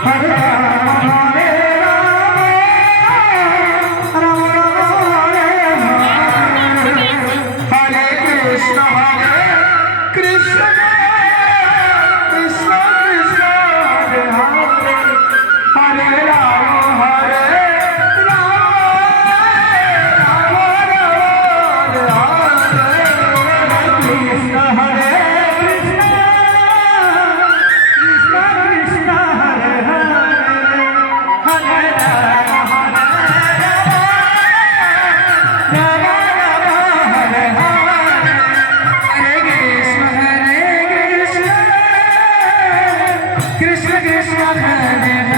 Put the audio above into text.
Hare Rama, Rama Rama, Hare Krishna, Krishna Krishna, Hare Hare, Hare Rama, Krishna Hare Krishna, Krishna Krishna, Hare Hare, Hare Rama, Rama Rama, Hare Hare, Hare Krishna, Krishna Krishna, Hare Hare.